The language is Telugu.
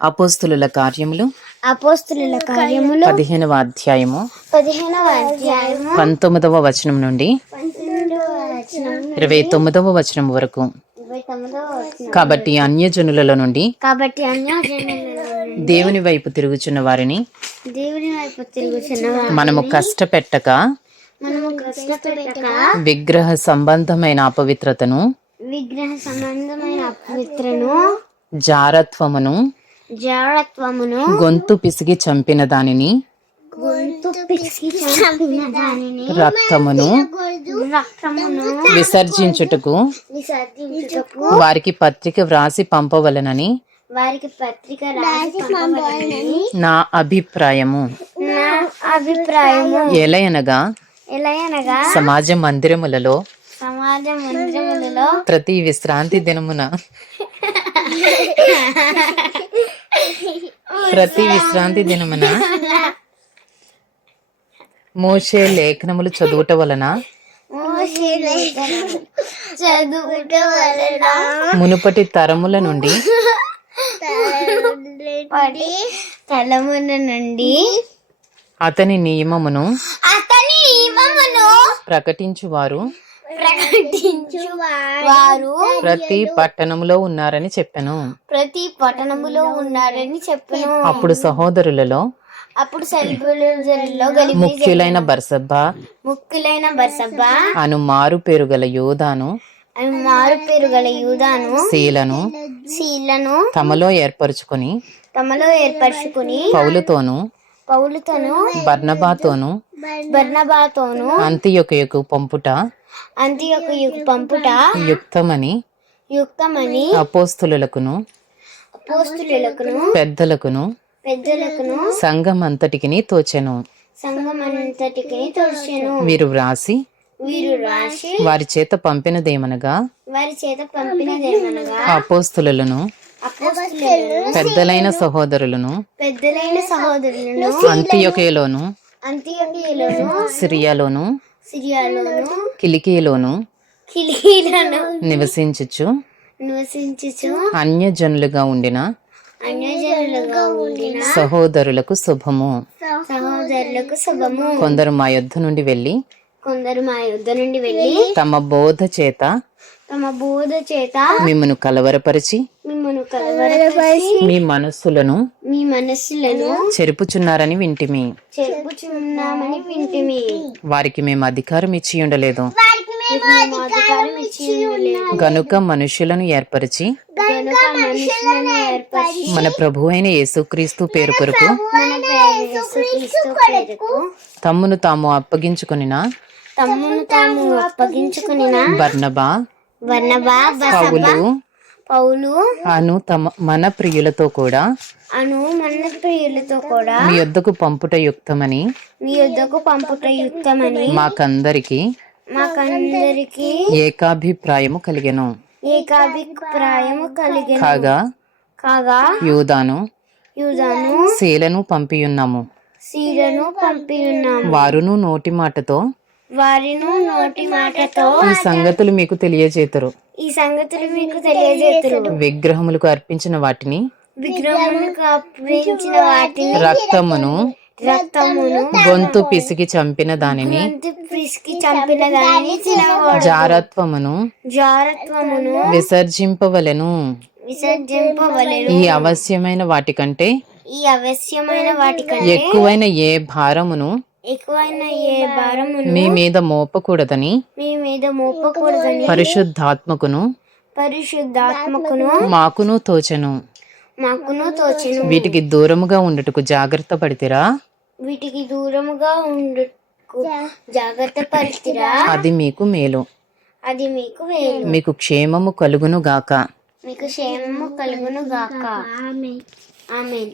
అపోస్తుల కార్యములు అపోస్తుల కార్యములు పదిహేనవ అధ్యాయము పదిహేనవ అధ్యాయము పంతొమ్మిదవ వచనం నుండి ఇరవై తొమ్మిదవ వచనం వరకు. కాబట్టి అన్యజనులలో నుండి కాబట్టి అన్యజనుల దేవుని వైపు తిరుగుచున్న వారిని దేవుని వైపు తిరుగుచున్న మనము కష్టపెట్టక మనము కష్టపెట్టక విగ్రహ సంబంధమైన అపవిత్రతను విగ్రహ సంబంధమైన అపవిత్రను జారత్వమును జాడత్వమును గొంతు పిసిగి చంపిన దానిని గొంతు పిసికి చంపిన దానిని రక్తమును రక్తమును విసర్జించుటకు విసర్జించుటకు వారికి పత్రిక వ్రాసి పంపవలనని వారికి పత్రిక రాసి పంపవలనని నా అభిప్రాయము. నా అభిప్రాయము. ఎలయనగా ఎలాగనగా సమాజ మందిరములలో సమాజ మందిరములలో ప్రతి విశ్రాంతి దినమున ప్రతి విశ్రాంతి దినమున మోషే లేఖనములు చదువుట వలన మునుపటి తరముల నుండి నుండి అతని నియమమును అతని నియమమును ప్రకటించువారు. ప్రకటించు వారు ప్రతి పట్టణములో ఉన్నారని చెప్పాను. ప్రతి పట్టణములో ఉన్నారని చెప్పను. అప్పుడు సహోదరులలో అప్పుడు ముఖ్యులైన బర్సబ్బా ముక్కులైన బర్సబ్బా అను మారు పేరు గల యోధాను అని మారు పేరు గల యూదాను శీలను శీలను తమలో ఏర్పరచుకొని తమలో ఏర్పరచుకుని పౌలుతోను పౌలుతోను బర్నబాతోను బర్నబాతోను అంత్యొకయకు పంపుట అంత్యొక పంపుట యుక్తమని యుక్తమని. అపోస్తులకును అపోస్తులకును పెద్దలకును పెద్దలకును. సంఘమంతటికిని తోచెను. సంఘమంతటికి తోచెను. వీరు వ్రాసి వీరు రాసి వారి చేత పంపినదేమనగా వారి చేత పంపినదేమనగా అపోస్తులను పెద్దలైన సహోదరులను పెద్దలైన సహోదరులను అంత్యొకయలోను అంత్యలోను సిరియాలోను సిరియాలోను కిలికీలోను కిలీలను నివసించుచు. నివసించుచు. అన్యజనులుగా ఉండిన అన్యజనులుగా ఉండిన సహోదరులకు శుభము. సహోదరులకు శుభము. కొందరు మా యొద్ద నుండి వెళ్ళి కొందరు మా యుద్ధ నుండి వెళ్ళి తమ బోధ చేత తమ బోధ చేత మిమ్మను కలవరపరిచి మీ మనస్సులను మీ మనస్సులను చెరుపుచున్నారని వింటిమి. చెప్పుచున్నామని వింటిమి. వారికి మేము అధికారం ఇచ్చి ఉండలేదు. మీకు మేము అధికారం ఇచ్చి ఉండలేదు. గనుక మనుషులను ఏర్పరిచి కనుక మనుషులను ఏర్పరిచి మన ప్రభు అయిన యేసుక్రీస్తు పేరు కొరకు తమ్మును తాము అప్పగించుకొనిన? తమ్మును తాము అప్పగించుకునిన? బర్నబా వర్ణబా పౌలు పౌలు. అను తమ మన ప్రియులతో కూడా అను మన ప్రియులతో కూడా మీ యొద్దకు పంపుట యుక్తమని మీ యుద్ధకు పంపుట యుక్తమని మాకందరికి మాకందరికి ఏకాభిప్రాయము కలిగెను. ఏకాభిప్రాయము కలిగిన. కాగా కాగా యూదాను యూదాను శీలను పంపియున్నాము. సీలను పంపి ఉన్నాము వారును నోటి మాటతో వారిను నోటి మాటతో ఈ సంగతులు మీకు తెలియజేతురు. ఈ సంగతులు మీకు తెలియజేతురు. విగ్రహములకు అర్పించిన వాటిని విగ్రహములకు అర్పించిన వాటిని రక్తమును రక్తమును గొంతు పిసికి చంపిన దానిని పిసికి చంపిన దానిని జారత్వమును జారత్వమును విసర్జింపవలెను. విసర్జింపవలెను. ఈ అవశ్యమైన వాటికంటే ఈ అవశ్యమైన వాటికంటే ఎక్కువైన ఏ భారమును ఎక్కువైన ఏ భారమును మీ మీద మోపకూడదని మీ మీద మోపకూడదని పరిశుద్ధాత్మకును పరిశుద్ధాత్మకును మాకును తోచెను. మాకును తోచెను. వీటికి దూరముగా ఉండుటకు జాగ్రత్త పడితిరా? వీటికి దూరముగా ఉండుటకు జాగ్రత్త పరిస్థిరా అది మీకు మేలు. అది మీకు వేలు మీకు క్షేమము కలుగును గాక. మీకు క్షేమము కలుగును గాక. ఆమె.